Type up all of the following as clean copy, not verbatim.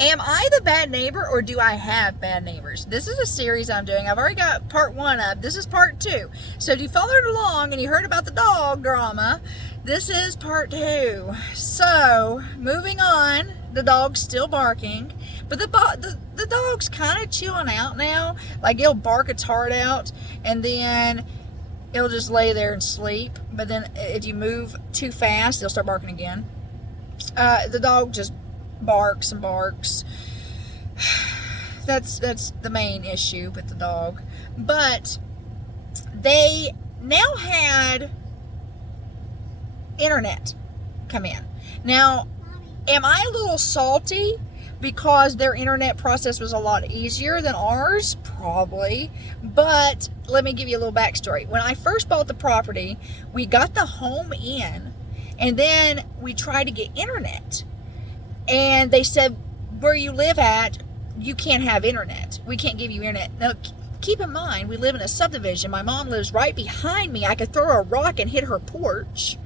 Am I the bad neighbor, or do I have bad neighbors? This is a series I'm doing. I've already got part 1 up. This is part 2. So if you followed along and you heard about the dog drama, this is part 2. So moving on, the dog's still barking, but the dog's kind of chilling out now. Like, it'll bark its heart out, and then it'll just lay there and sleep. But then if you move too fast, it'll start barking again. The dog just barks and barks. That's the main issue with the dog. But they now had internet come in. Now, am I a little salty because their internet process was a lot easier than ours? Probably. But let me give you a little backstory. When I first bought the property, we got the home in, and then we tried to get internet. And they said, where you live at, you can't have internet. We can't give you internet. Now, keep in mind, we live in a subdivision. My mom lives right behind me. I could throw a rock and hit her porch.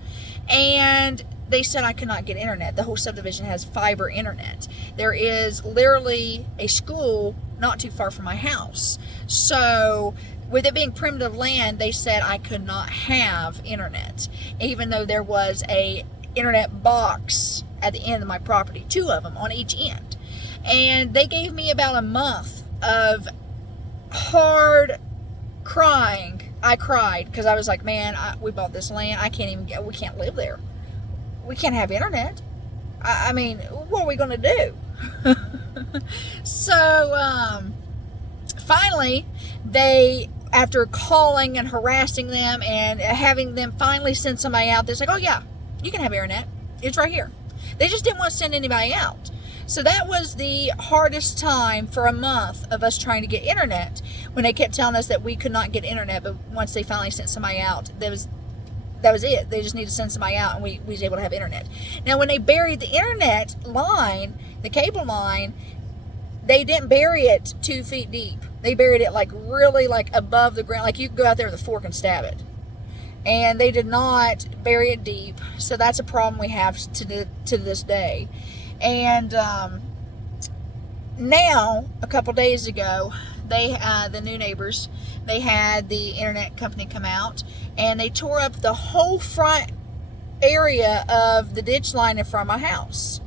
And they said I could not get internet. The whole subdivision has fiber internet. There is literally a school not too far from my house. So with it being primitive land, they said I could not have internet, even though there was a internet box at the end of my property, 2 of them on each end. And they gave me about a month of hard crying. I cried because I was like, man, we bought this land. We can't live there. We can't have internet. I mean, what are we going to do? So, finally, after calling and harassing them and having them finally send somebody out, they're like, oh yeah, you can have internet. It's right here. They just didn't want to send anybody out. So that was the hardest time for a month of us trying to get internet, when they kept telling us that we could not get internet. But once they finally sent somebody out, that was it. They just needed to send somebody out, and we was able to have internet. Now, when they buried the internet line, the cable line, they didn't bury it 2 feet deep. They buried it like really like above the ground. Like you could go out there with a fork and stab it. And they did not bury it deep. So that's a problem we have to this day. And now, a couple days ago, the new neighbors, they had the internet company come out, and they tore up the whole front area of the ditch line in front of my house,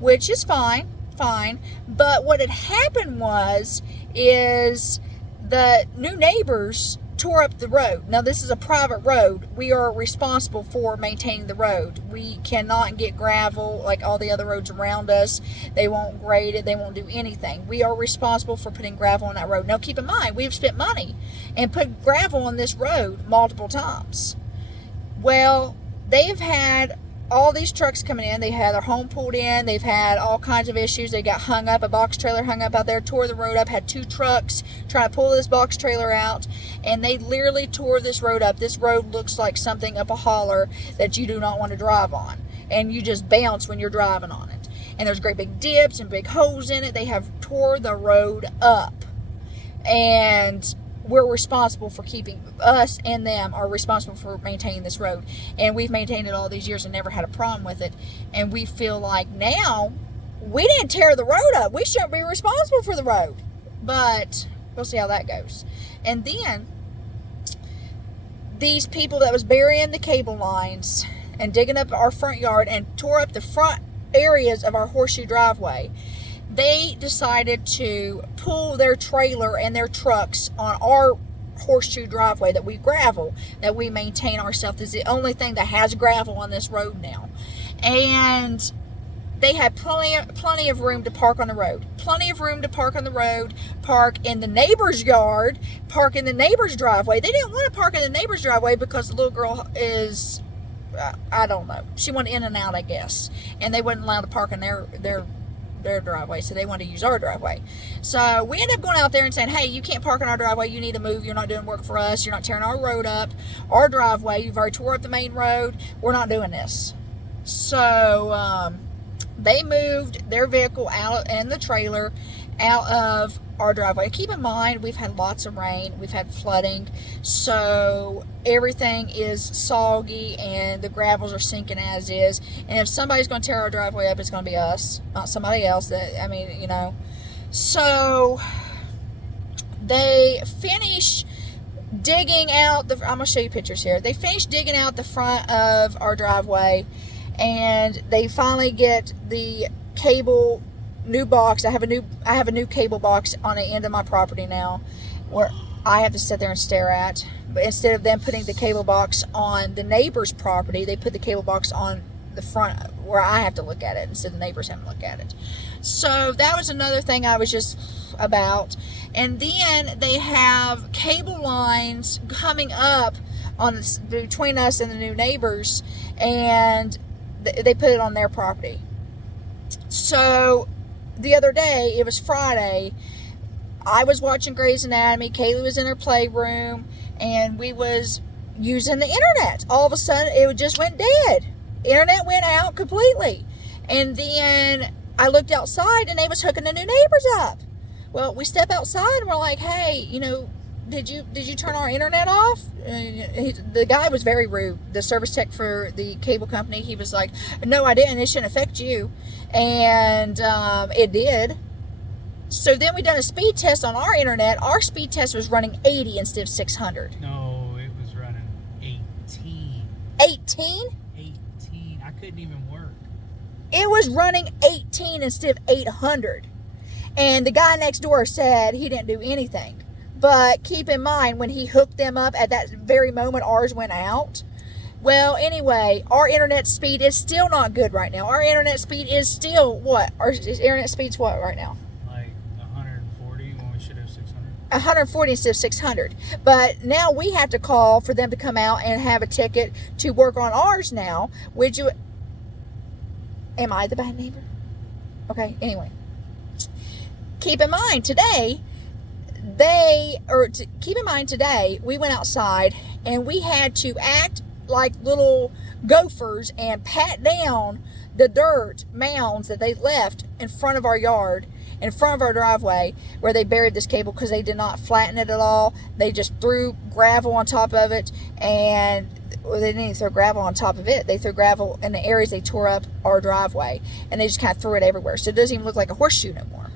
which is fine. But what had happened is the new neighbors tore up the road. Now, this is a private road. We are responsible for maintaining the road. We cannot get gravel like all the other roads around us. They won't grade it. They won't do anything. We are responsible for putting gravel on that road. Now, keep in mind, we've spent money and put gravel on this road multiple times. Well, they've had all these trucks coming in. They had their home pulled in. They've had all kinds of issues. They got hung up, a box trailer hung up out there, tore the road up, had 2 trucks trying to pull this box trailer out, and they literally tore this road up. This road looks like something up a holler that you do not want to drive on, and you just bounce when you're driving on it. And there's great big dips and big holes in it. They have tore the road up, and we're responsible for us and them are responsible for maintaining this road. And we've maintained it all these years and never had a problem with it. And we feel like now we didn't tear the road up. We shouldn't be responsible for the road. But we'll see how that goes. And then these people that was burying the cable lines and digging up our front yard and tore up the front areas of our horseshoe driveway, they decided to pull their trailer and their trucks on our horseshoe driveway that we gravel, that we maintain ourselves. This is the only thing that has gravel on this road now. And they had plenty of room to park on the road. Plenty of room to park on the road, park in the neighbor's yard, park in the neighbor's driveway. They didn't want to park in the neighbor's driveway because the little girl is, I don't know, she went in and out, I guess. And they wouldn't allow to park in their driveway, so they wanted to use our driveway. So we ended up going out there and saying, hey, you can't park in our driveway, you need to move, you're not doing work for us, you're not tearing our road up, our driveway, you've already tore up the main road, we're not doing this. So They moved their vehicle out and the trailer out of our driveway. Keep in mind, we've had lots of rain, we've had flooding, so everything is soggy and the gravels are sinking as is. And if somebody's going to tear our driveway up, it's going to be us, not somebody else. So they finish digging out I'm going to show you pictures here. They finished digging out the front of our driveway, and they finally get the cable new box. I have a new cable box on the end of my property now, where I have to sit there and stare at. But instead of them putting the cable box on the neighbor's property, they put the cable box on the front where I have to look at it instead of the neighbors having to look at it. So that was another thing I was just about. And then they have cable lines coming up between us and the new neighbors, and they put it on their property. So the other day, it was Friday, I was watching Grey's Anatomy, Kaylee was in her playroom, and we was using the internet. All of a sudden, it just went dead. Internet went out completely. And then I looked outside, and they was hooking the new neighbors up. Well, we step outside, and we're like, hey, did you turn our internet off? The guy was very rude. The service tech for the cable company, he was like, no, I didn't. It shouldn't affect you. And it did. So then we done a speed test on our internet. Our speed test was running 80 instead of 600. No, it was running 18. 18? 18. I couldn't even work. It was running 18 instead of 800. And the guy next door said he didn't do anything. But keep in mind, when he hooked them up at that very moment, ours went out. Well, anyway, our internet speed is still not good right now. Our internet speed is still what? Our internet speed's what right now? Like 140 when we should have 600. 140 instead of 600. But now we have to call for them to come out and have a ticket to work on ours now. Am I the bad neighbor? Okay, anyway. Keep in mind, today, we went outside and we had to act like little gophers and pat down the dirt mounds that they left in front of our yard, in front of our driveway, where they buried this cable, because they did not flatten it at all. They just threw gravel on top of it, and they didn't even throw gravel on top of it. They threw gravel in the areas they tore up our driveway, and they just kind of threw it everywhere. So it doesn't even look like a horseshoe no more.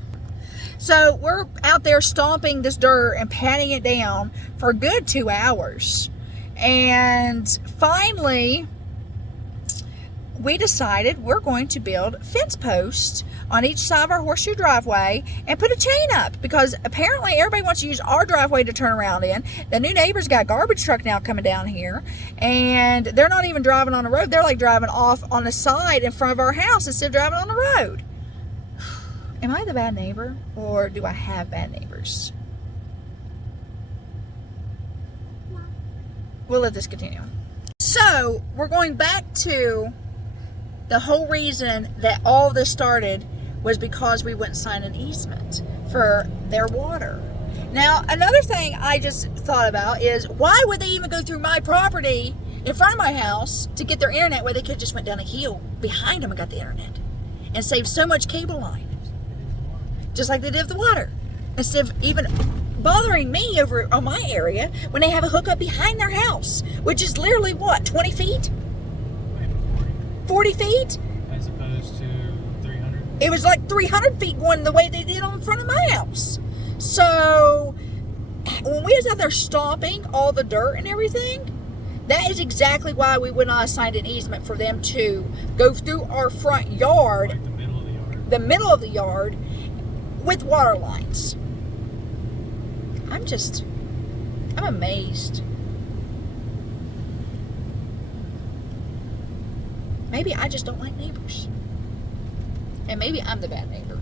So we're out there stomping this dirt and patting it down for a good 2 hours. And finally, we decided we're going to build fence posts on each side of our horseshoe driveway and put a chain up, because apparently everybody wants to use our driveway to turn around in. The new neighbor's got a garbage truck now coming down here, and they're not even driving on the road. They're like driving off on the side in front of our house instead of driving on the road. Am I the bad neighbor, or do I have bad neighbors? We'll let this continue. So, we're going back to the whole reason that all this started was because we wouldn't sign an easement for their water. Now, another thing I just thought about is, why would they even go through my property in front of my house to get their internet, where they could have just went down a hill behind them and got the internet and saved so much cable line, just like they did with the water, instead of even bothering me over on my area when they have a hookup behind their house, which is literally what, 20 feet? Maybe 40 feet? As opposed to 300. It was like 300 feet going the way they did on front of my house. So when we was out there stomping all the dirt and everything, that is exactly why we would not have signed an easement for them to go through our front yard, Like the middle of the yard. the middle of the yard, with water lines. I'm amazed. Maybe I just don't like neighbors. And maybe I'm the bad neighbor.